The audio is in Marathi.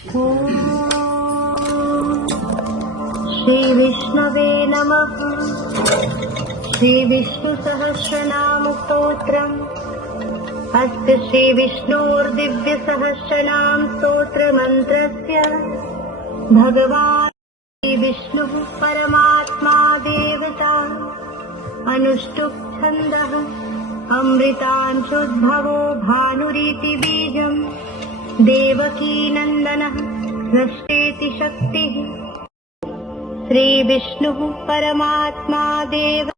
श्रीविष्णवे नमः। श्रीविष्णुसहस्रनामस्तोत्रम्। अस्य श्रीविष्णोर्दिव्यसहस्रनाम स्तोत्रमन्त्रस्य भगवान् श्रीविष्णुः परमात्मा देवता। अनुष्टुप् छन्दः अमृतांशोद्भवो भानुरीति बीजम्। देवकी नन्दनः सृष्टेति शक्तिः। श्रीविष्णुः परमात्मा देव